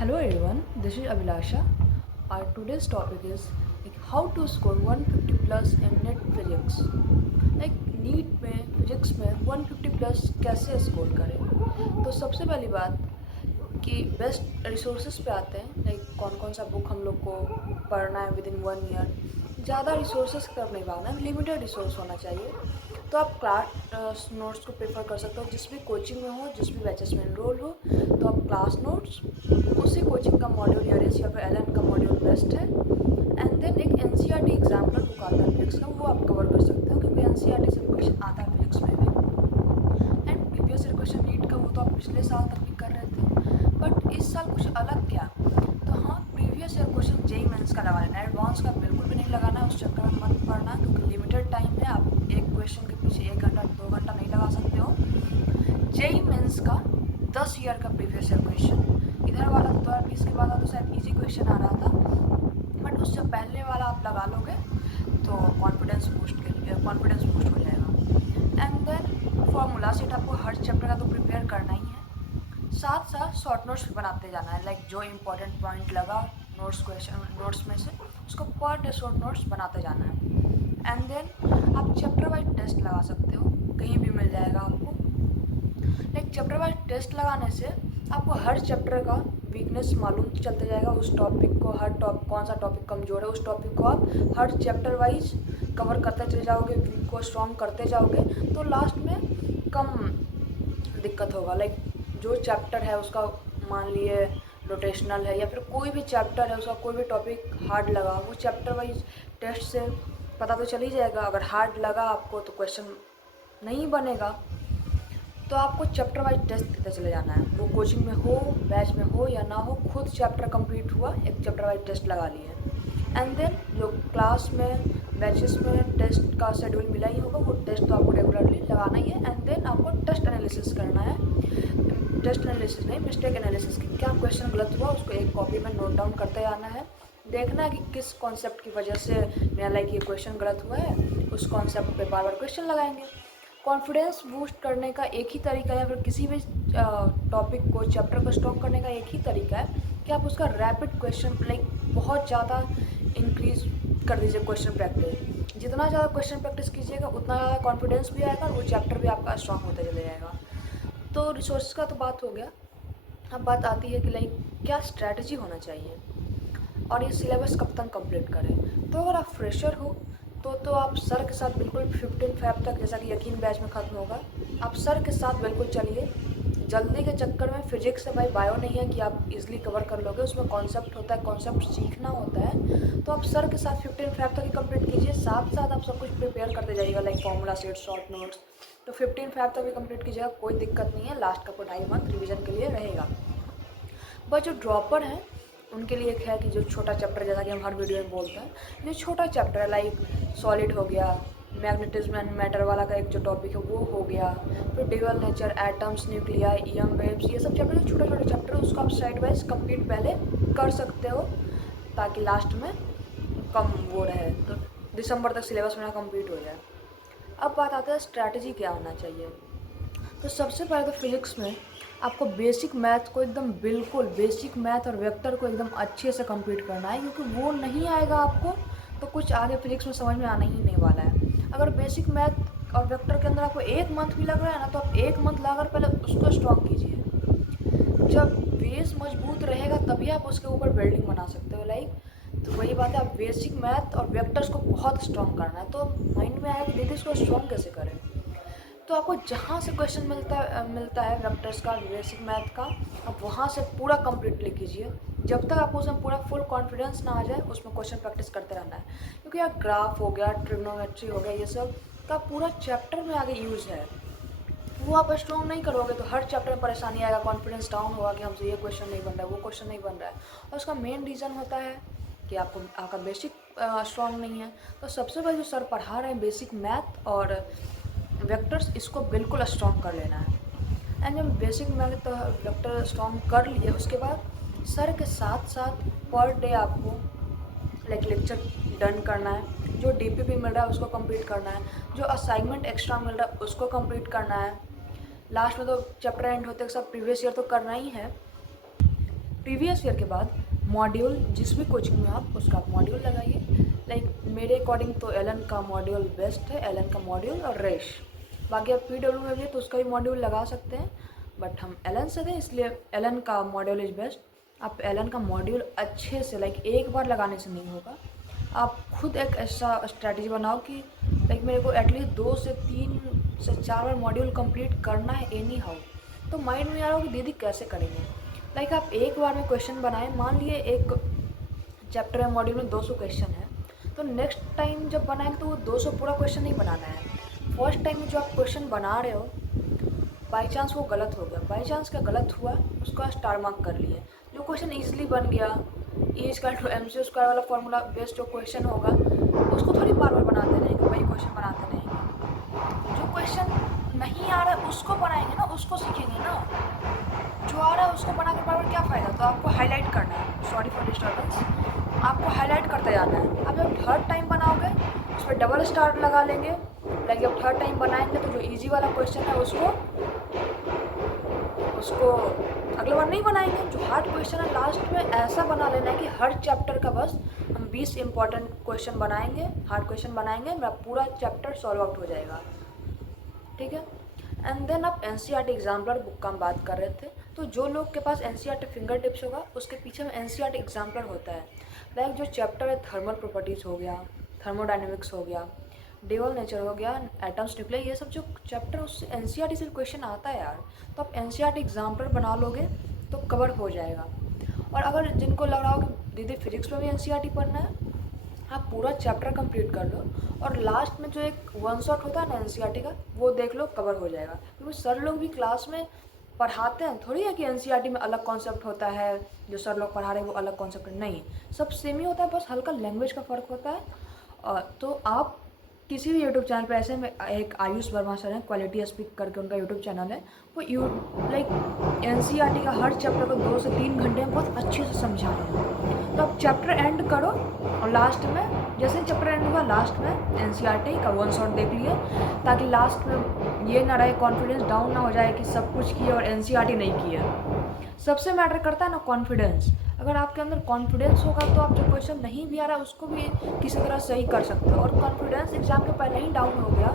Hello everyone, this is Abhilasha. Our today's topic is how to score 150 plus in NET physics. NEET में physics में 150 plus कैसे score करें। तो सबसे पहली बात कि बेस्ट रिसोर्सेज पे आते हैं, कौन कौन सा बुक हम लोग को पढ़ना है विद इन 1 ईयर। ज़्यादा रिसोर्सेज कर नहीं पाना, लिमिटेड रिसोर्स होना चाहिए। तो आप क्लास नोट्स को प्रेफर कर सकते हो, जिस भी कोचिंग में हो, जिस भी बैचेस में एनरोल हो। तो आप क्लास नोट्स, उसी कोचिंग का मॉड्यूल या या फिर एल का मॉड्यूल बेस्ट है। एंड देन एक एन एग्जाम्पलर बुक आता है फिजिक्स का, वो आप कवर कर सकते हो, क्योंकि एन से क्वेश्चन आता है फिजिक्स में भी। And previous year question NEET का वो तो आप पिछले साल तक भी कर रहे थे, बट इस साल कुछ अलग क्या। तो हाँ, previous year question JEE mains का लगा लेना, एडवांस का बिल्कुल भी नहीं लगाना है, उस चक्कर में मत पढ़ना, क्योंकि लिमिटेड टाइम है। आप एक क्वेश्चन के पीछे 1 घंटा 2 घंटा नहीं लगा सकते हो। जेई मेंस का 10 ईयर का प्रीवियस ईयर क्वेश्चन, इधर वाला 2020 के बाद तो शायद इजी क्वेश्चन आ रहा था, बट उससे पहले वाला आप लगा लोगे तो कॉन्फिडेंस बूस्ट हो जाएगा। एंड देन फॉर्मूला सेट आपको हर चैप्टर का तो प्रिपेयर करना ही है, साथ साथ शॉर्ट नोट्स भी बनाते जाना है। जो इम्पोर्टेंट पॉइंट लगा नोट्स में से, उसको पर डे शॉर्ट नोट्स बनाते जाना है। एंड देन आप चैप्टर वाइज टेस्ट लगा सकते हो, कहीं भी मिल जाएगा आपको। चैप्टर वाइज टेस्ट लगाने से आपको हर चैप्टर का वीकनेस मालूम चलता जाएगा, उस टॉपिक को कौन सा टॉपिक कमज़ोर है, उस टॉपिक को आप हर चैप्टर वाइज कवर करते चले जाओगे, वीक को स्ट्रॉन्ग करते जाओगे, तो लास्ट में कम दिक्कत होगा। जो चैप्टर है उसका, मान लिए रोटेशनल है या फिर कोई भी चैप्टर है, उसका कोई भी टॉपिक हार्ड लगा, वो चैप्टर वाइज टेस्ट से पता तो चल ही जाएगा। अगर हार्ड लगा आपको तो क्वेश्चन नहीं बनेगा। तो आपको चैप्टर वाइज टेस्ट देते चले जाना है, वो कोचिंग में हो, बैच में हो या ना हो, खुद चैप्टर कंप्लीट हुआ, एक चैप्टर वाइज टेस्ट लगा लिए। एंड देन जो क्लास में बैचेस में टेस्ट का शेड्यूल मिला ही होगा, वो टेस्ट तो आपको रेगुलरली लगाना ही है। एंड देन आपको टेस्ट एनालिसिस करना है, टेस्ट एनालिसिस नहीं, मिस्टेक एनालिसिस की क्या क्वेश्चन गलत हुआ, उसको एक कॉपी में नोट डाउन करते जाना है। देखना है कि किस कॉन्सेप्ट की वजह से मेरा ये क्वेश्चन गलत हुआ है, उस कॉन्सेप्ट पे बार बार क्वेश्चन लगाएंगे। कॉन्फिडेंस बूस्ट करने का एक ही तरीका है, या फिर किसी भी टॉपिक को, चैप्टर को स्ट्रॉन्ग करने का एक ही तरीका है कि आप उसका रैपिड क्वेश्चन बहुत ज़्यादा इंक्रीज कर दीजिए क्वेश्चन प्रैक्टिस। जितना ज़्यादा क्वेश्चन प्रैक्टिस कीजिएगा उतना ज़्यादा कॉन्फिडेंस भी आएगा और वो चैप्टर भी आपका स्ट्रॉन्ग होता चले जाएगा। तो रिसोर्स का तो बात हो गया, अब बात आती है कि क्या स्ट्रैटेजी होना चाहिए और ये सिलेबस कब तक कंप्लीट करें। तो अगर आप फ्रेशर हो तो आप सर के साथ बिल्कुल 15 फेब तक, जैसा कि यकीन बैच में ख़त्म होगा, आप सर के साथ बिल्कुल चलिए। जल्दी के चक्कर में फिजिक्स से भाई बायो नहीं है कि आप इजीली कवर कर लोगे, उसमें कॉन्सेप्ट होता है, कॉन्सेप्ट सीखना होता है। तो आप सर के साथ 15 फेब तक ही कंप्लीट कीजिए, साथ साथ आप सब कुछ प्रिपेयर करते जाइएगा, फॉर्मूला सेट, शॉर्ट नोट्स। तो 15 फेब तक भी कंप्लीट कीजिएगा, कोई दिक्कत नहीं है। लास्ट का 2.5 मंथ रिविजन के लिए रहेगा। बट जो ड्रॉपर हैं उनके लिए एक है कि जो छोटा चैप्टर, जैसा कि हम हर वीडियो में बोलते हैं, जो छोटा चैप्टर है सॉलिड हो गया, मैग्नेटिज्म एंड मैटर वाला का एक जो टॉपिक है वो हो गया, फिर dual nature, atoms, nuclei, EM waves, ये सब चैप्टर जो छोटे छोटे चैप्टर है, उसको आप साइड वाइज कंप्लीट पहले कर सकते हो, ताकि लास्ट में कम वो रहे, तो दिसंबर तक सिलेबस मेरा कंप्लीट हो जाए। अब बात आता है स्ट्रैटेजी क्या होना चाहिए। तो सबसे पहले तो फिजिक्स में आपको बेसिक मैथ को एकदम, बिल्कुल बेसिक मैथ और वेक्टर को एकदम अच्छे से कंप्लीट करना है, क्योंकि वो नहीं आएगा आपको तो कुछ आगे फिजिक्स में समझ में आना ही नहीं वाला है। अगर बेसिक मैथ और वेक्टर के अंदर आपको 1 मंथ भी लग रहा है ना, तो आप 1 मंथ लगाकर पहले उसको स्ट्रॉन्ग कीजिए। जब बेस मजबूत रहेगा तभी आप उसके ऊपर बिल्डिंग बना सकते हो। तो वही बात है, आप बेसिक मैथ और वेक्टर्स को बहुत स्ट्रॉन्ग करना है। तो माइंड में आया कि दीदी इसको स्ट्रॉन्ग कैसे करें। तो आपको जहाँ से क्वेश्चन मिलता है वेक्टर्स का, बेसिक मैथ का, आप वहाँ से पूरा कंप्लीटली कीजिए। जब तक आपको उसमें पूरा फुल कॉन्फिडेंस ना आ जाए, उसमें क्वेश्चन प्रैक्टिस करते रहना है। क्योंकि यार ग्राफ हो गया, ट्रिग्नोमेट्री हो गया, ये सब का पूरा चैप्टर में आगे यूज़ है। वो आप स्ट्रॉन्ग नहीं करोगे तो हर चैप्टर में परेशानी आएगा, कॉन्फिडेंस डाउन होगा कि हमसे ये क्वेश्चन नहीं बन रहा है, वो क्वेश्चन नहीं बन रहा है। और उसका मेन रीज़न होता है कि आपका बेसिक स्ट्रॉन्ग नहीं है। तो सबसे पहले जो सर पढ़ा रहे हैं बेसिक मैथ और वेक्टर्स, इसको बिल्कुल स्ट्रॉन्ग कर लेना है। एंड जब बेसिक मैथ तो वेक्टर स्ट्रॉन्ग कर लिए, उसके बाद सर के साथ साथ पर डे आपको लेक्चर डन करना है। जो डीपीपी मिल रहा है उसको कंप्लीट करना है, जो असाइनमेंट एक्स्ट्रा मिल रहा है उसको कंप्लीट करना है। लास्ट में तो चैप्टर एंड होते सब प्रीवियस ईयर तो करना ही है। प्रीवियस ईयर के बाद मॉड्यूल जिस भी कोचिंग में आप उसका आप मॉड्यूल लगाइए। लाइक मेरे अकॉर्डिंग तो एलन का मॉड्यूल बेस्ट है, एलन का मॉड्यूल और रेश। बाकी आप PW में भी तो उसका भी मॉड्यूल लगा सकते हैं, बट हम एलन से थे इसलिए एलन का मॉड्यूल इज़ बेस्ट। आप एलन का मॉड्यूल अच्छे से लाइक एक बार लगाने से नहीं होगा, आप खुद एक ऐसा स्ट्रैटेजी बनाओ कि लाइक मेरे को एटलीस्ट 2 से 3 से 4 बार मॉड्यूल कंप्लीट करना है एनी हाउ। तो माइंड में आ रहा हो कि दीदी कैसे करेंगे। लाइक आप एक बार में क्वेश्चन बनाएं, मान लिए एक चैप्टर है मॉड्यूल में 200 क्वेश्चन है, तो नेक्स्ट टाइम जब बनाएंगे तो वो 200 पूरा क्वेश्चन नहीं बनाना है। फर्स्ट टाइम में जो आप क्वेश्चन बना रहे हो, बाई चांस वो गलत हो गया, बाई चांस का गलत हुआ उसका स्टार मार्क कर लिए। जो क्वेश्चन ईजिली बन गया, E=MC² वाला फॉर्मूला बेस्ड जो क्वेश्चन होगा उसको थोड़ी बार बार बनाते रहेंगे, वही क्वेश्चन बनाते रहेंगे। जो क्वेश्चन नहीं आ रहा है उसको बनाएंगे ना, उसको सीखेंगे ना। जो आ रहा है उसको बना के बार बार क्या फ़ायदा। तो आपको हाईलाइट करना है, सॉरी फॉर डिस्टर्बेंस, आपको हाईलाइट करते जाना है। अब जब थर्ड टाइम बनाओगे उस पर डबल स्टार लगा लेंगे। लाइक जब थर्ड टाइम बनाएंगे तो जो ईजी वाला क्वेश्चन है उसको अगले बार नहीं बनाएंगे। जो हार्ड क्वेश्चन है लास्ट में ऐसा बना लेना है कि हर चैप्टर का बस हम 20 इंपॉर्टेंट क्वेश्चन बनाएंगे, हार्ड क्वेश्चन बनाएंगे, मेरा पूरा चैप्टर सॉल्व आउट हो जाएगा, ठीक है। एंड देन आप NCERT एग्जाम्पलर बुक का हम बात कर रहे थे, तो जो लोग के पास NCERT फिंगर टिप्स होगा उसके पीछे में NCERT एग्जाम्पलर होता है। लाइक जो चैप्टर है थर्मल प्रॉपर्टीज़ हो गया, थर्मोडाइनमिक्स हो गया, डेवल नेचर हो गया, एटम्स न्यूक्लियर, ये सब जो चैप्टर उससे NCERT से क्वेश्चन आता है यार। तो आप NCERT एग्जाम्पलर बना लोगे तो कवर हो जाएगा। और अगर जिनको लग रहा हो कि दीदी फिजिक्स में भी NCERT पढ़ना है, आप पूरा चैप्टर कंप्लीट कर लो और लास्ट में जो एक वन शॉट होता है ना NCERT का, वो देख लो, कवर हो जाएगा। क्योंकि सर लोग भी क्लास में पढ़ाते हैं, थोड़ी है कि NCERT में अलग कॉन्सेप्ट होता है, जो सर लोग पढ़ा रहे हैं वो अलग कॉन्सेप्ट नहीं, सब सेम ही होता है, बस हल्का लैंग्वेज का फ़र्क होता है। तो आप किसी भी यूट्यूब चैनल पे, ऐसे में एक आयुष वर्मा सर हैं, क्वालिटी स्पीक करके उनका यूट्यूब चैनल है, वो लाइक NCERT का हर चैप्टर को 2 से 3 घंटे में बहुत अच्छे से समझाए हैं। तो आप चैप्टर एंड करो और लास्ट में जैसे चैप्टर एंड हुआ लास्ट में NCERT का वन शॉट देख लिए, ताकि लास्ट में ये ना रहे, कॉन्फिडेंस डाउन ना हो जाए कि सब कुछ किए और NCERT नहीं किया। सबसे मैटर करता है ना कॉन्फिडेंस। अगर आपके अंदर कॉन्फिडेंस होगा तो आप जो क्वेश्चन नहीं भी आ रहा है उसको भी किसी तरह सही कर सकते हो। और कॉन्फिडेंस एग्जाम के पहले ही डाउन हो गया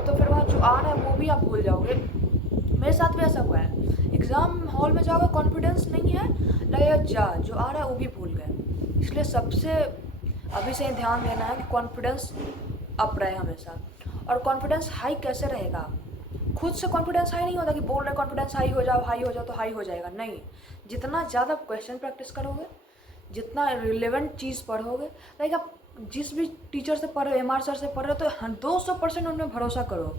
तो फिर वहाँ जो आ रहा है वो भी आप भूल जाओगे। मेरे साथ भी ऐसा हुआ है, एग्ज़ाम हॉल में जाओगे कॉन्फिडेंस नहीं है, लगेगा जो आ रहा है वो भी भूल गए। इसलिए सबसे अभी से ध्यान देना है कि कॉन्फिडेंस अप रहे हमेशा। और कॉन्फिडेंस हाई कैसे रहेगा, खुद से कॉन्फिडेंस हाई नहीं होता कि बोल रहे कॉन्फिडेंस हाई हो जाओ तो हाई हो जाएगा, नहीं। जितना ज़्यादा क्वेश्चन प्रैक्टिस करोगे, जितना रिलेवेंट चीज़ पढ़ोगे, लाइक आप जिस भी टीचर से पढ़ रहे हो, MR सर से पढ़ रहे हो, तो 200% उनमें भरोसा करो।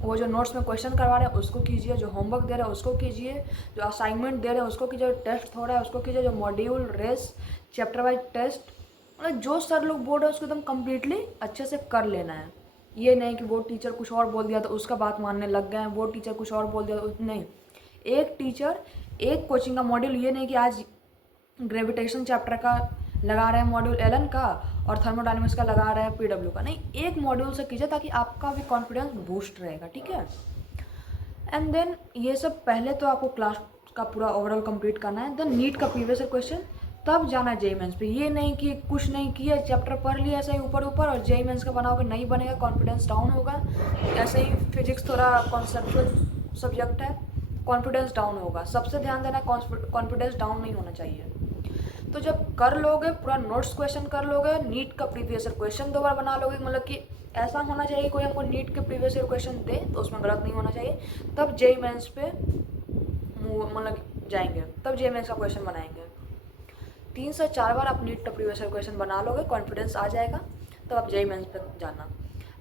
वो जो नोट्स में क्वेश्चन करवा रहे हैं उसको कीजिए, जो होमवर्क दे रहे हैं उसको कीजिए, जो असाइनमेंट दे रहे हैं उसको कीजिए, जो टेस्ट हो रहा है उसको कीजिए, जो मॉड्यूल रेस चैप्टर वाइज टेस्ट, मतलब जो सर लोग बोल रहे हैं उसको एकदम कम्प्लीटली अच्छे से कर लेना है। ये नहीं कि वो टीचर कुछ और बोल दिया तो उसका बात मानने लग गए हैं, वो टीचर कुछ और बोल दिया तो नहीं। एक टीचर एक कोचिंग का मॉड्यूल, ये नहीं कि आज ग्रेविटेशन चैप्टर का लगा रहे हैं मॉड्यूल एलन का और थर्मोडायनेमिक्स का लगा रहे हैं PW का, नहीं, एक मॉड्यूल से कीजिए ताकि आपका भी कॉन्फिडेंस बूस्ट रहेगा, ठीक है। एंड देन ये सब पहले तो आपको क्लास का पूरा ओवरऑल कंप्लीट करना है, देन नीट का प्रीवियस क्वेश्चन, तब जाना JEE मेंस पे। ये नहीं कि कुछ नहीं किया, चैप्टर पढ़ लिया ऐसे ही ऊपर और JEE मेंस का बनाओगे, नहीं बनेगा, कॉन्फिडेंस डाउन होगा। ऐसे ही फिजिक्स थोड़ा कॉन्सेप्चुअल सब्जेक्ट है, कॉन्फिडेंस डाउन होगा। सबसे ध्यान देना, कॉन्फिडेंस डाउन नहीं होना चाहिए। तो जब कर लोगे, पूरा नोट्स क्वेश्चन कर लोगे, नीट का प्रीवियस क्वेश्चन 2 बार बना लोगे, मतलब कि ऐसा होना चाहिए कोई हमको नीट के प्रीवियस क्वेश्चन दे तो उसमें गलत नहीं होना चाहिए, तब JEE मेंस पे मतलब जाएंगे, तब JEE मेंस का क्वेश्चन बनाएंगे। 3 से 4 बार आप नीट का प्रीवियस क्वेश्चन बना लोगे, कॉन्फिडेंस आ जाएगा, तब आप JEE मेंस पे जाना।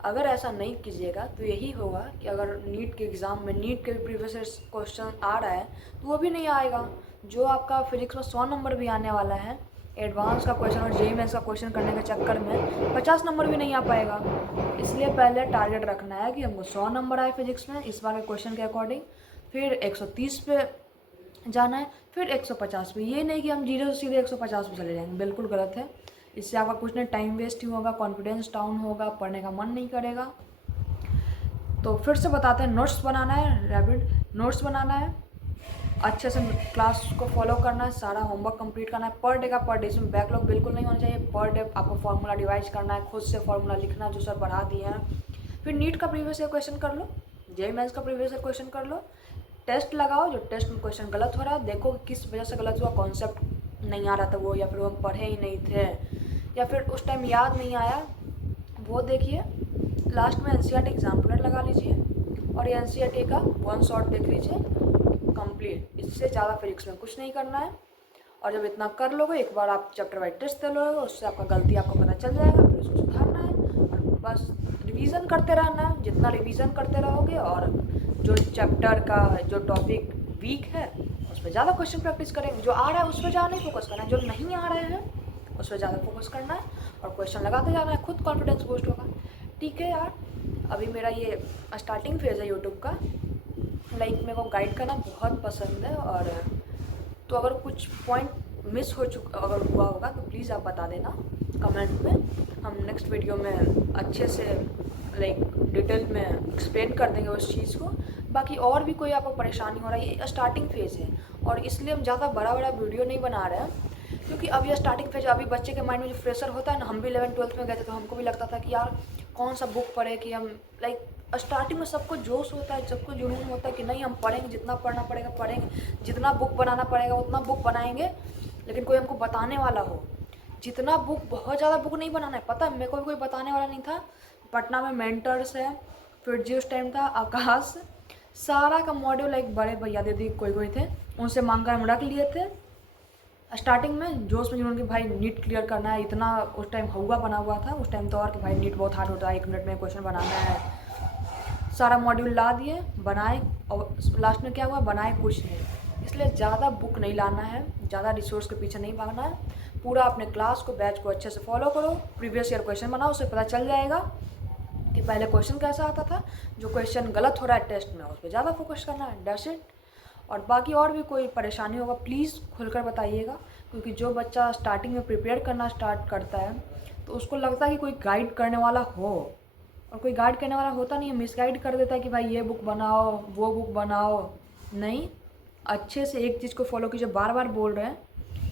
अगर ऐसा नहीं कीजिएगा तो यही होगा कि अगर नीट के एग्ज़ाम में नीट के प्रीवियस क्वेश्चन आ रहा है तो वो भी नहीं आएगा। जो आपका फिजिक्स में 100 नंबर भी आने वाला है, एडवांस का क्वेश्चन और JEE मेंस का क्वेश्चन करने के चक्कर में 50 नंबर भी नहीं आ पाएगा। इसलिए पहले टारगेट रखना है कि हमको 100 नंबर आए फिजिक्स में इस बार के क्वेश्चन के अकॉर्डिंग, फिर 130 पे जाना है, फिर 150 पे। ये नहीं कि हम 0 से सीधे 150 पे चले जाएंगे, बिल्कुल गलत है। इससे आपका कुछ नहीं, टाइम वेस्ट ही होगा, कॉन्फिडेंस डाउन होगा, पढ़ने का मन नहीं करेगा। तो फिर से बताते हैं, नोट्स बनाना है, रैपिड नोट्स बनाना है। अच्छे से क्लास को फॉलो करना है, सारा होमवर्क कंप्लीट करना है पर डे का पर डे। इसमें बैकलॉग बिल्कुल नहीं होना चाहिए। पर डे आपको फार्मूला डिवाइज करना है, खुद से फार्मूला लिखना है जो सर पढ़ा दिए हैं। फिर नीट का प्रीवियस ईयर क्वेश्चन कर लो, जेईई मेंस का प्रीवियस ईयर क्वेश्चन कर लो, टेस्ट लगाओ जो टेस्ट में क्वेश्चन गलत हो रहा है देखो किस वजह से गलत हुआ, कॉन्सेप्ट नहीं आ रहा था वो, या फिर वो हम पढ़े ही नहीं थे, या फिर उस टाइम याद नहीं आया, वो देखिए। लास्ट में एनसीईआरटी एग्जाम्पलर लगा लीजिए और एनसीईआरटी का वन शॉट देख लीजिए कंप्लीट। इससे ज़्यादा फिजिक्स में कुछ नहीं करना है। और जब इतना कर लोगे, एक बार आप चैप्टर वाइज टेस्ट दे लोगे, उससे आपका गलती आपको पता चल जाएगा, फिर उसको सुधारना है और बस रिवीजन करते रहना है। जितना रिवीजन करते रहोगे और जो चैप्टर का जो टॉपिक वीक है उस पर ज़्यादा क्वेश्चन प्रैक्टिस करेंगे, जो आ रहा है उस पर ज़्यादा नहीं फोकस करना है, जो नहीं आ रहे हैं उस पर ज़्यादा फोकस करना है और क्वेश्चन लगाते जाना है, खुद कॉन्फिडेंस बूस्ट होगा। ठीक है यार, अभी मेरा ये स्टार्टिंग फेज़ है यूट्यूब का। लाइक मेरे को गाइड करना बहुत पसंद है, और तो अगर कुछ पॉइंट मिस हो चुका अगर हुआ होगा तो प्लीज़ आप बता देना कमेंट में। हम नेक्स्ट वीडियो में अच्छे से लाइक डिटेल में एक्सप्लेन कर देंगे उस चीज़ को। बाकी और भी कोई आपको परेशानी हो रहा है, ये स्टार्टिंग फेज़ है और इसलिए हम ज़्यादा बड़ा वीडियो नहीं बना रहे हैं, क्योंकि अभी स्टार्टिंग फेज, अभी बच्चे के माइंड में जो फ्रेशर होता है ना, हम भी 11th-12th में गए थे तो हमको भी लगता था कि यार कौन सा बुक पढ़े कि हम लाइक स्टार्टिंग में सबको जोश होता है, सबको जुनून होता है कि नहीं हम पढ़ेंगे, जितना पढ़ना पड़ेगा पढ़ेंगे, जितना बुक बनाना पड़ेगा उतना बुक बनाएंगे, लेकिन कोई हमको बताने वाला हो। जितना बुक, बहुत ज़्यादा बुक नहीं बनाना है, पता है मेरे को भी कोई बताने वाला नहीं था। पटना में मेंटर्स है, फिर जी उस टाइम था आकाश, सारा का मॉड्यूल लाइक बड़े भैया दीदी कोई थे, उनसे मांग कर हम रख लिए थे। स्टार्टिंग में जोश में जिन्होंने भाई नीट क्लियर करना है, इतना उस टाइम हुआ बना हुआ था उस टाइम तो, और कि भाई नीट बहुत हार्ड होता है, 1 मिनट में क्वेश्चन बनाना है। सारा मॉड्यूल ला दिए, बनाए, और लास्ट में क्या हुआ, बनाए कुछ नहीं। इसलिए ज़्यादा बुक नहीं लाना है, ज़्यादा रिसोर्स के पीछे नहीं भागना है। पूरा अपने क्लास को, बैच को अच्छे से फॉलो करो, प्रीवियस ईयर क्वेश्चन बनाओ, उससे पता चल जाएगा कि पहले क्वेश्चन कैसा आता था। जो क्वेश्चन गलत हो रहा है टेस्ट में उस पर ज़्यादा फोकस करना है, दैट्स इट। और बाकी और भी कोई परेशानी होगा प्लीज़ खुलकर बताइएगा, क्योंकि जो बच्चा स्टार्टिंग में प्रिपेयर करना स्टार्ट करता है तो उसको लगता है कि कोई गाइड करने वाला हो, और कोई गाइड करने वाला होता नहीं है, मिसगाइड कर देता है कि भाई ये बुक बनाओ वो बुक बनाओ। नहीं, अच्छे से एक चीज़ को फॉलो कीजिए, बार बार बोल रहे हैं,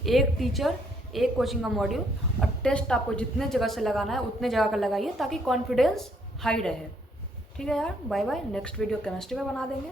एक टीचर एक कोचिंग का मॉड्यूल, और टेस्ट आपको जितने जगह से लगाना है उतने जगह का लगाइए ताकि कॉन्फिडेंस हाई रहे। ठीक है यार, bye bye, next video chemistry में बना देंगे।